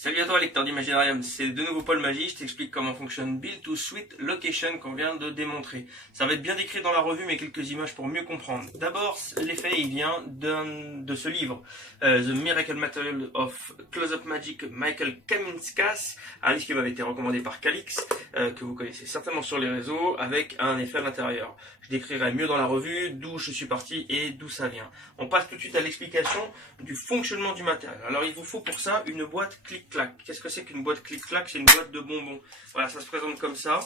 Salut à toi lecteur d'Imaginarium, c'est de nouveau Paul Magie, je t'explique comment fonctionne Build to Suite Location qu'on vient de démontrer. Ça va être bien décrit dans la revue mais quelques images pour mieux comprendre. D'abord, l'effet il vient de ce livre, The Miracle Material of Close-Up Magic Michael Kaminskas, un livre qui m'avait été recommandé par Calix, que vous connaissez certainement sur les réseaux, avec un effet à l'intérieur. Je décrirai mieux dans la revue d'où je suis parti et d'où ça vient. On passe tout de suite à l'explication du fonctionnement du matériel. Alors il vous faut pour ça une boîte clic-clac. Qu'est-ce que c'est qu'une boîte clic-clac? C'est une boîte de bonbons. Voilà, ça se présente comme ça.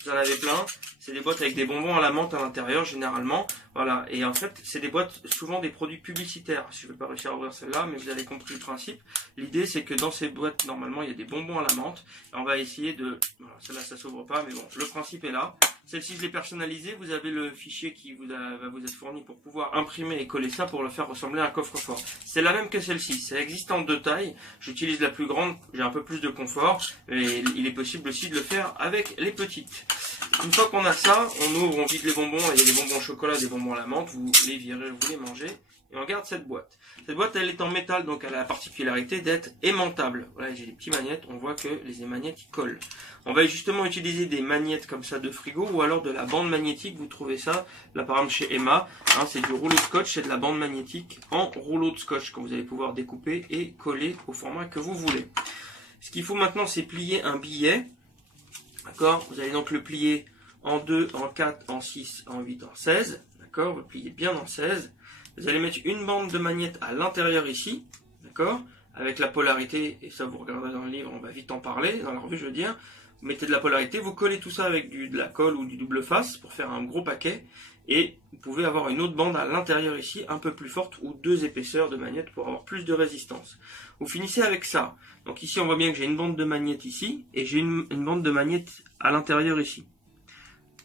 Vous en avez plein. C'est des boîtes avec des bonbons à la menthe à l'intérieur généralement. Voilà, et en fait c'est des boîtes souvent des produits publicitaires. Je ne vais pas réussir à ouvrir celle-là, mais vous avez compris le principe. L'idée c'est que dans ces boîtes normalement il y a des bonbons à la menthe. Et on va essayer de... Voilà, celle-là ça s'ouvre pas, mais bon, le principe est là. Celle-ci je l'ai personnalisée. Vous avez le fichier qui va vous être fourni pour pouvoir imprimer et coller ça pour le faire ressembler à un coffre-fort. C'est la même que celle-ci. Ça existe en deux tailles. J'utilise la plus grande, j'ai un peu plus de confort. Et il est possible aussi de le faire avec les petites. Une fois qu'on a ça, on ouvre, on vide les bonbons. Il y a des bonbons au chocolat, des bonbons à la menthe. Vous les virez, vous les mangez. Et on garde cette boîte. Cette boîte, elle est en métal, donc elle a la particularité d'être aimantable. Voilà, j'ai des petits magnettes, on voit que les magnettes ils collent. On va justement utiliser des magnettes comme ça de frigo, ou alors de la bande magnétique, vous trouvez ça, là par exemple chez Emma, hein, c'est du rouleau de scotch, c'est de la bande magnétique en rouleau de scotch, que vous allez pouvoir découper et coller au format que vous voulez. Ce qu'il faut maintenant, c'est plier un billet, d'accord? Vous allez donc le plier en 2, en 4, en 6, en 8, en 16, d'accord? Vous le pliez bien en 16. Vous allez mettre une bande de magnéte à l'intérieur ici, d'accord, avec la polarité, et ça vous regarderez dans le livre, on va vite en parler, dans la revue je veux dire. Vous mettez de la polarité, vous collez tout ça avec de la colle ou du double face pour faire un gros paquet, et vous pouvez avoir une autre bande à l'intérieur ici, un peu plus forte, ou deux épaisseurs de magnéte pour avoir plus de résistance. Vous finissez avec ça. Donc ici on voit bien que j'ai une bande de magnéte ici, et j'ai une bande de magnéte à l'intérieur ici.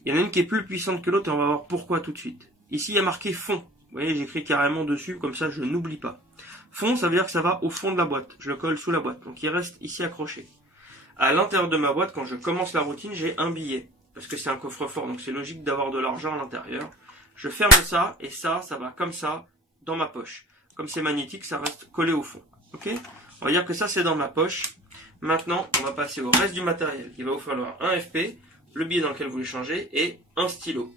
Il y en a une qui est plus puissante que l'autre, et on va voir pourquoi tout de suite. Ici il y a marqué fond. Vous voyez, j'écris carrément dessus, comme ça je n'oublie pas. Fond, ça veut dire que ça va au fond de la boîte. Je le colle sous la boîte, donc il reste ici accroché. À l'intérieur de ma boîte, quand je commence la routine, j'ai un billet. Parce que c'est un coffre-fort, donc c'est logique d'avoir de l'argent à l'intérieur. Je ferme ça, et ça va comme ça, dans ma poche. Comme c'est magnétique, ça reste collé au fond. Ok? On va dire que ça c'est dans ma poche. Maintenant, on va passer au reste du matériel. Il va vous falloir un FP, le billet dans lequel vous voulez changer, et un stylo.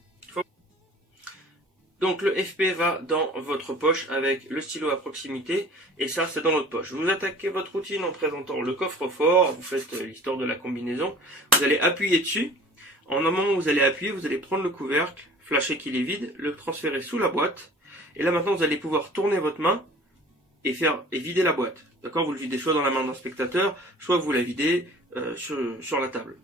Donc le FP va dans votre poche avec le stylo à proximité et ça c'est dans notre poche. Vous attaquez votre routine en présentant le coffre-fort, vous faites l'histoire de la combinaison, vous allez appuyer dessus. En un moment où vous allez appuyer, vous allez prendre le couvercle, flasher qu'il est vide, le transférer sous la boîte. Et là maintenant vous allez pouvoir tourner votre main et vider la boîte. D'accord? Vous le videz soit dans la main d'un spectateur, soit vous la videz sur la table.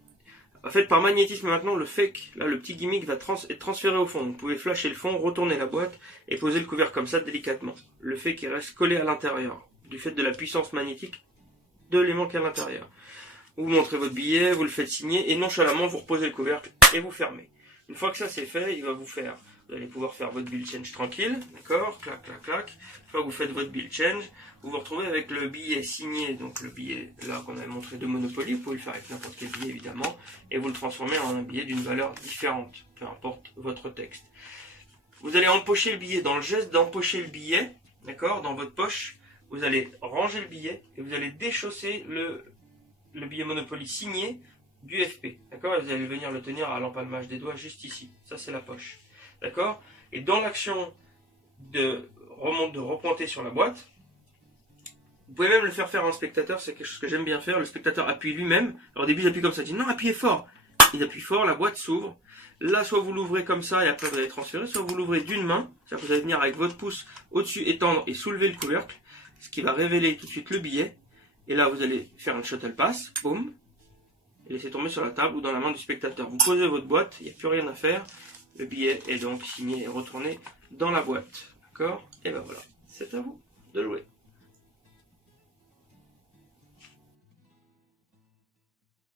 En fait, par magnétisme maintenant, le fake, là, le petit gimmick va être transféré au fond. Vous pouvez flasher le fond, retourner la boîte et poser le couvercle comme ça délicatement. Le fake, il reste collé à l'intérieur, du fait de la puissance magnétique de l'élément qui est à l'intérieur. Vous montrez votre billet, vous le faites signer et nonchalamment, vous reposez le couvercle et vous fermez. Une fois que ça c'est fait, vous allez pouvoir faire votre bill change tranquille, d'accord, clac, clac, clac. Une fois que vous faites votre bill change, vous vous retrouvez avec le billet signé, donc le billet là qu'on avait montré de Monopoly, vous pouvez le faire avec n'importe quel billet évidemment, et vous le transformez en un billet d'une valeur différente, peu importe votre texte. Vous allez empocher le billet, dans le geste d'empocher le billet, d'accord, dans votre poche, vous allez ranger le billet et vous allez déchausser le billet Monopoly signé du FP, d'accord, et vous allez venir le tenir à l'empalmage des doigts juste ici, ça c'est la poche, d'accord, et dans l'action de remonter sur la boîte, vous pouvez même le faire à un spectateur, c'est quelque chose que j'aime bien faire, le spectateur appuie lui-même, alors au début j'appuie comme ça, je dis non appuyez fort, il appuie fort, la boîte s'ouvre, là soit vous l'ouvrez comme ça et après vous allez transférer, soit vous l'ouvrez d'une main, c'est-à-dire que vous allez venir avec votre pouce au-dessus, étendre et soulever le couvercle, ce qui va révéler tout de suite le billet, et là vous allez faire une shuttle pass, boum, et laisser tomber sur la table ou dans la main du spectateur. Vous posez votre boîte, il n'y a plus rien à faire, le billet est donc signé et retourné dans la boîte, d'accord, et ben voilà, c'est à vous de jouer.